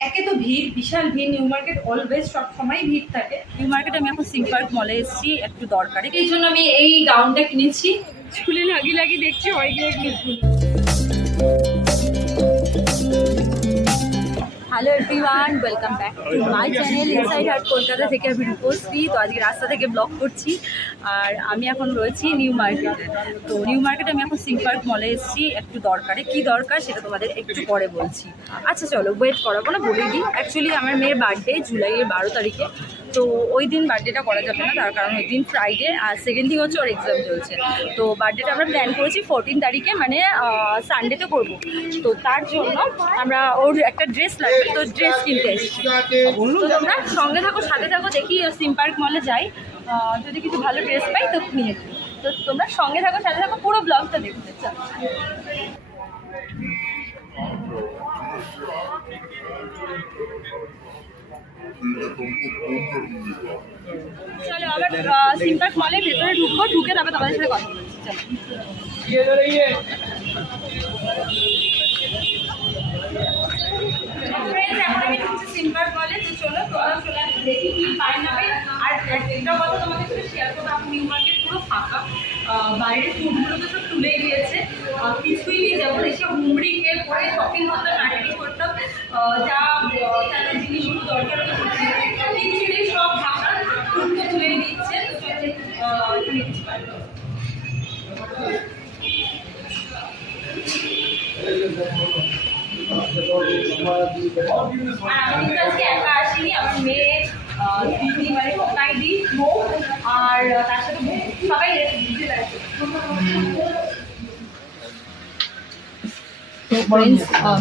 একে তো ভিড় বিশাল ভিড় নিউ মার্কেট অলওয়েজ সব সময় ভিড় থাকে। নিউ মার্কেট আমি এখন সিম পার্ক মলে এসেছি একটু দরকারে। এই জন্য আমি এই গাউনটা কিনেছি। স্কুলে লাগিয়ে লাগিয়ে দেখছি হয় গিয়ে everyone welcome back to my channel Inside Heart Kolkata থেকে আমি রূপশ্রী। তো আজকে রাস্তা থেকে ব্লগ করছি। আর আমি এখন রয়েছি নিউ মার্কেটে তো নিউ মার্কেটে আমি এখন সিম পার্ক মলে এসেছি। একটু দরকারে। কি দরকার সেটা তোমাদের একটু পরে বলছি। আচ্ছা চলো ওয়েট করাবো না বলে দিই। অ্যাকচুয়ালি আমার মেয়ের বার্থডে জুলাইয়ের বারো তারিখে। তো ওই দিন বার্থডেটা করা যাবে না তার কারণ ওই দিন ফ্রাইডে আর সেকেন্ড দিন হচ্ছে ওর এক্সাম চলছে। তো বার্থডেটা আমরা প্ল্যান করেছি ফোরটিন তারিখে মানে সানডেতে করব। তো তার জন্য আমরা ওর একটা ড্রেস লাগবে তো ড্রেস কিনতে এসেছি। তোমরা সঙ্গে থাকো সাথে থাকো দেখি সিম পার্ক মলে যাই। যদি কিছু ভালো ড্রেস পাই তো নিয়ে। তো তোমরা সঙ্গে থাকো সাথে থাকো পুরো ব্লগটা দেখতে চলো ভেতরে চলো। দেখি কি আর নিউ মার্কেট পুরো ফাঁকা। বাইরের ফুডগুলো তো সব তুলে গিয়েছে। কিছুই যেমন এসে হুমড়ি খেয়ে পরে শপিং করতাম। করতাম যা আহ, তাদের জিনিসগুলো দরকার হতো কিছু নেই সব ফাঁকা ফুড তো তুলে দিচ্ছে তো চলো আহ, এখানে কিছু পাই না। আর আমি মেয়ে আর তো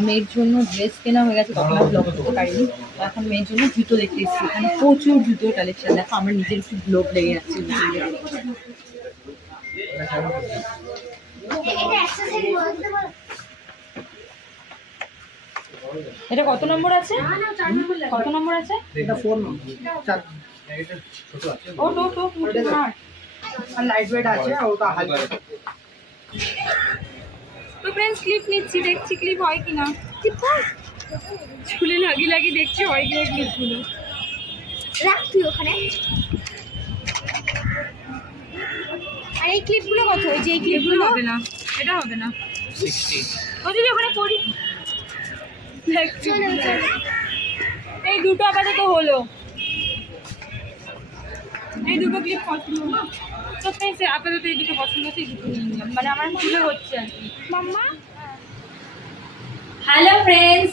মেয়ের জন্য ড্রেস কেনা হয়ে গেছে, তখন আর ব্লগ করতে পারিনি। এখন মেয়ের জন্য জুতো দেখতে এসেছি। এখানে প্রচুর জুতোর কালেকশন দেখো, আমার নিজের একটু গ্লোভ লেগে যাচ্ছে। এটা কত নম্বর আছে? কত নম্বর আছে? এটা ফোর চার। ও টো টো আর লাইট ওয়েট আছে ওটা হালকা তো ফ্রেন্ডস ক্লিপ নিচ্ছি দেখছি ক্লিপ হয় কিনা। স্কুলে লাগিয়ে লাগিয়ে দেখছি হয় কিনা ক্লিপগুলো রাখ তুই ওখানে। আর এই ক্লিপগুলো কত? ওই যে এই ক্লিপগুলো হবে না। এটা হবে না। ও যদি ওখানে পড়ি। এই দুটো আপাতত হলো। এই দুটো ক্লিপ পছন্দ। আপাতত এই দুটো পছন্দ হচ্ছে এই দুটো নিলাম। মানে আমার খুলে হচ্ছে আর কি। মাম্মা? হ্যালো ফ্রেন্ডস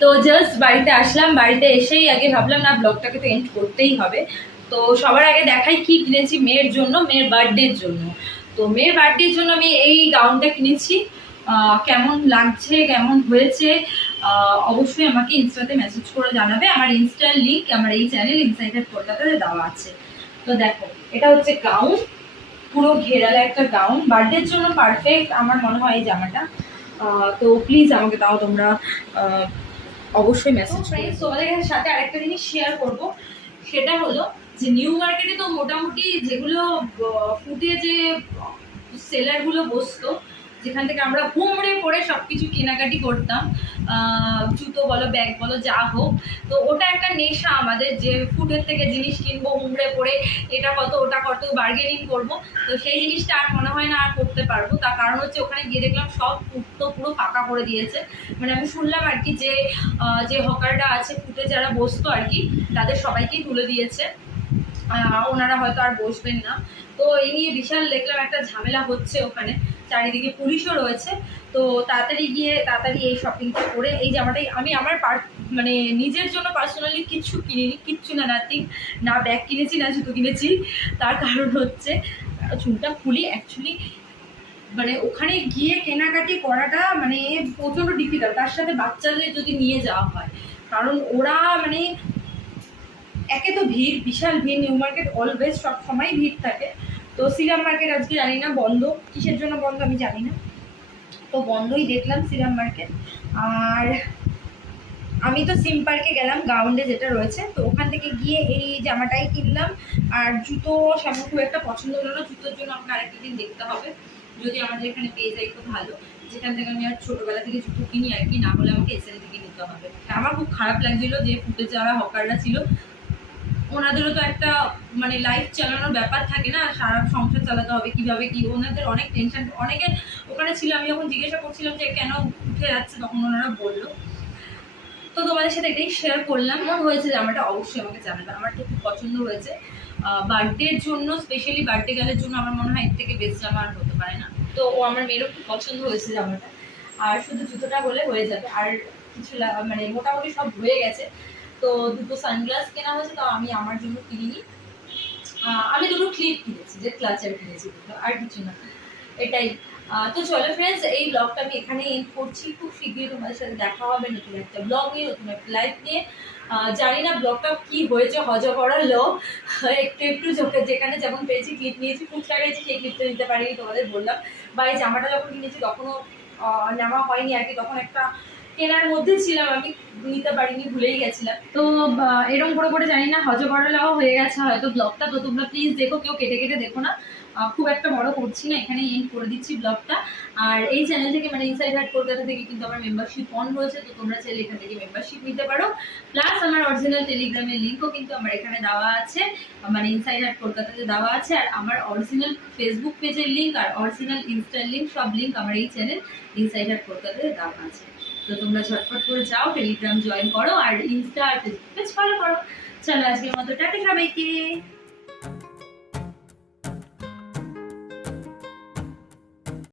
তো জাস্ট বাড়িতে আসলাম। বাড়িতে এসেই আগে ভাবলাম না ব্লগটাকে তো এন্ড করতেই হবে। তো সবার আগে দেখাই কি কিনেছি মেয়ের জন্য মেয়ের বার্থডের জন্য। তো মেয়ের বার্থডের জন্য আমি এই গাউনটা কিনেছি। আহ, কেমন লাগছে কেমন হয়েছে অবশ্যই আমাকে ইনস্টাতে মেসেজ করে জানাবে। আমার ইনস্টার লিঙ্ক আমার এই চ্যানেল ইনসাইডের কলকাতাতে দেওয়া আছে। তো দেখো এটা হচ্ছে গাউন পুরো ঘেরালা একটা গাউন বার্থডের জন্য পারফেক্ট আমার মনে হয় এই জামাটা। তো প্লিজ আমাকে তাও তোমরা অবশ্যই মেসেজ তোমাদের সাথে আরেকটা জিনিস শেয়ার করব। সেটা হলো যে নিউ মার্কেটে তো মোটামুটি যেগুলো ফুটে যে সেলারগুলো বসতো যেখান থেকে আমরা হুমড়ে পড়ে সব কিছু কেনাকাটি করতাম। জুতো বলো ব্যাগ বলো, যা হোক। তো ওটা একটা নেশা আমাদের যে ফুটের থেকে জিনিস কিনবো, হুমড়ে পড়ে, এটা কত, ওটা কত বার্গেনিং করব। তো সেই জিনিসটা আর মনে হয় না আর করতে পারব। তার কারণ হচ্ছে ওখানে গিয়ে দেখলাম সব ফুট তো পুরো ফাঁকা করে দিয়েছে। মানে আমি শুনলাম আর কি যে যে হকারটা আছে ফুটে যারা বসতো আর কি, তাদের সবাইকেই তুলে দিয়েছে। ওনারা হয়তো আর বসবেন না। তো এই নিয়ে বিশাল দেখলাম একটা ঝামেলা হচ্ছে ওখানে। চারিদিকে পুলিশও রয়েছে। তো তাড়াতাড়ি গিয়ে তাড়াতাড়ি এই শপিংটা করে এই জামাটাই আমি আমার পার মানে নিজের জন্য পার্সোনালি কিচ্ছু কিনিনি, কিচ্ছু না নাথিং না ব্যাগ কিনেছি, না জুতো কিনেছি। তার কারণ হচ্ছে, চুলটা খুলি অ্যাকচুয়ালি মানে ওখানে গিয়ে কেনাকাটি করাটা মানে প্রচণ্ড ডিফিকাল্ট তার সাথে বাচ্চাদের যদি নিয়ে যাওয়া হয়। কারণ ওরা মানে একে তো ভিড়, বিশাল ভিড়, নিউ মার্কেট অলওয়েজ সব সময় ভিড় থাকে। তো সিরাম মার্কেট আজকে জানি না বন্ধ, কিসের জন্য বন্ধ আমি জানি না। তো বন্ধই দেখলাম সিরাম মার্কেট। আর আমি তো সিম পার্কে গেলাম গ্রাউন্ডে যেটা রয়েছে, তো ওখান থেকে গিয়ে এই জামাটাই কিনলাম। আর জুতো সেমন খুব একটা পছন্দ হলো না, জুতোর জন্য আমাকে আরেকটা দিন দেখতে হবে, যদি আমাদের এখানে পেয়ে যাই তো ভালো। যেখান থেকে আমি আর ছোটোবেলা থেকে জুতো কিনি আর কি, না হলে আমাকে এসএল থেকে নিতে হবে। আমার খুব খারাপ লাগছিল যে ফুটে যারা হকাররা ছিল ওনাদেরও তো একটা মানে লাইফ চালানোর ব্যাপার থাকে না, সারা সংসার চালাতে হবে, কীভাবে কি, ওনাদের অনেক টেনশন অনেকে ওখানে ছিল, আমি যখন জিজ্ঞাসা করছিলাম যে কেন উঠে যাচ্ছে, তখন ওনারা বলল। তো তোমাদের সাথে এটাই শেয়ার করলাম মনে হয়েছে জামাটা অবশ্যই আমাকে জানাবে আমার তো খুব পছন্দ হয়েছে। বার্থডের জন্য স্পেশালি বার্থডে গেলের জন্য আমার মনে হয় এর থেকে বেস্ট জামা আর হতে পারে না। তো ও আমার মেয়েরও খুব পছন্দ হয়েছে জামাটা। আর শুধু জুতোটা হলে হয়ে যাবে, আর কিছু মানে মোটামুটি সব হয়ে গেছে। তো দুটো সানগ্লাস কেনা হয়েছে তো আমি আমার জন্য কিনিনি। আমি দুটো ক্লিপ কিনেছি, যে ক্লাচার কিনেছি দুটো আর কিছু না। এটাই। তো চলো ফ্রেন্ডস এই ব্লগটা আমি এখানে এন্ড করছি। খুব শীঘ্রই তোমাদের সাথে দেখা হবে, নতুন একটা ব্লগ নিয়ে, নতুন একটা লাইফ নিয়ে। জানি না ব্লগটা কি হয়েছে হজ করার লো একটু একটু চোখে যেখানে যেমন পেয়েছি ক্লিপ নিয়েছি, ফুচকা গেছি সেই ক্লিপটা নিতে পারিনি তোমাদের বললাম। বা এই জামাটা যখন কিনেছি তখনও নেওয়া হয়নি আর কি, তখন একটা কেনার মধ্যে ছিলাম, আমি নিতে পারিনি, ভুলেই গেছিলাম। তো এরকম করে করে জানি না হজ করালাও হয়ে গেছে, হয়তো ব্লগটা তো তোমরা প্লিজ দেখো, কেউ কেটে কেটে দেখো না। খুব একটা বড় করছি না এখানে এন্ড করে দিচ্ছি ব্লগটা আর এই চ্যানেল থেকে মানে ইনসাইড হার্ট কলকাতা থেকে কিন্তু আমার মেম্বারশিপ অন রয়েছে, তো তোমরা চাইলে এখান থেকে মেম্বারশিপ নিতে পারো। প্লাস আমার অরিজিনাল টেলিগ্রামের লিঙ্কও কিন্তু আমার এখানে দেওয়া আছে। মানে ইনসাইড হার্ট কলকাতাতে দেওয়া আছে, আর আমার অরিজিনাল ফেসবুক পেজের লিঙ্ক আর অরিজিনাল ইনস্টার লিঙ্ক সব লিঙ্ক আমার এই চ্যানেল ইনসাইড হার্ট কলকাতাতে দেওয়া আছে। তো তোমরা ঝটপট করে যাও টেলিগ্রাম জয়েন করো আর ইনস্টা আর ফেসবুক পেজ ফলো করো। চলো আজকের মতো টাটা সবাইকে।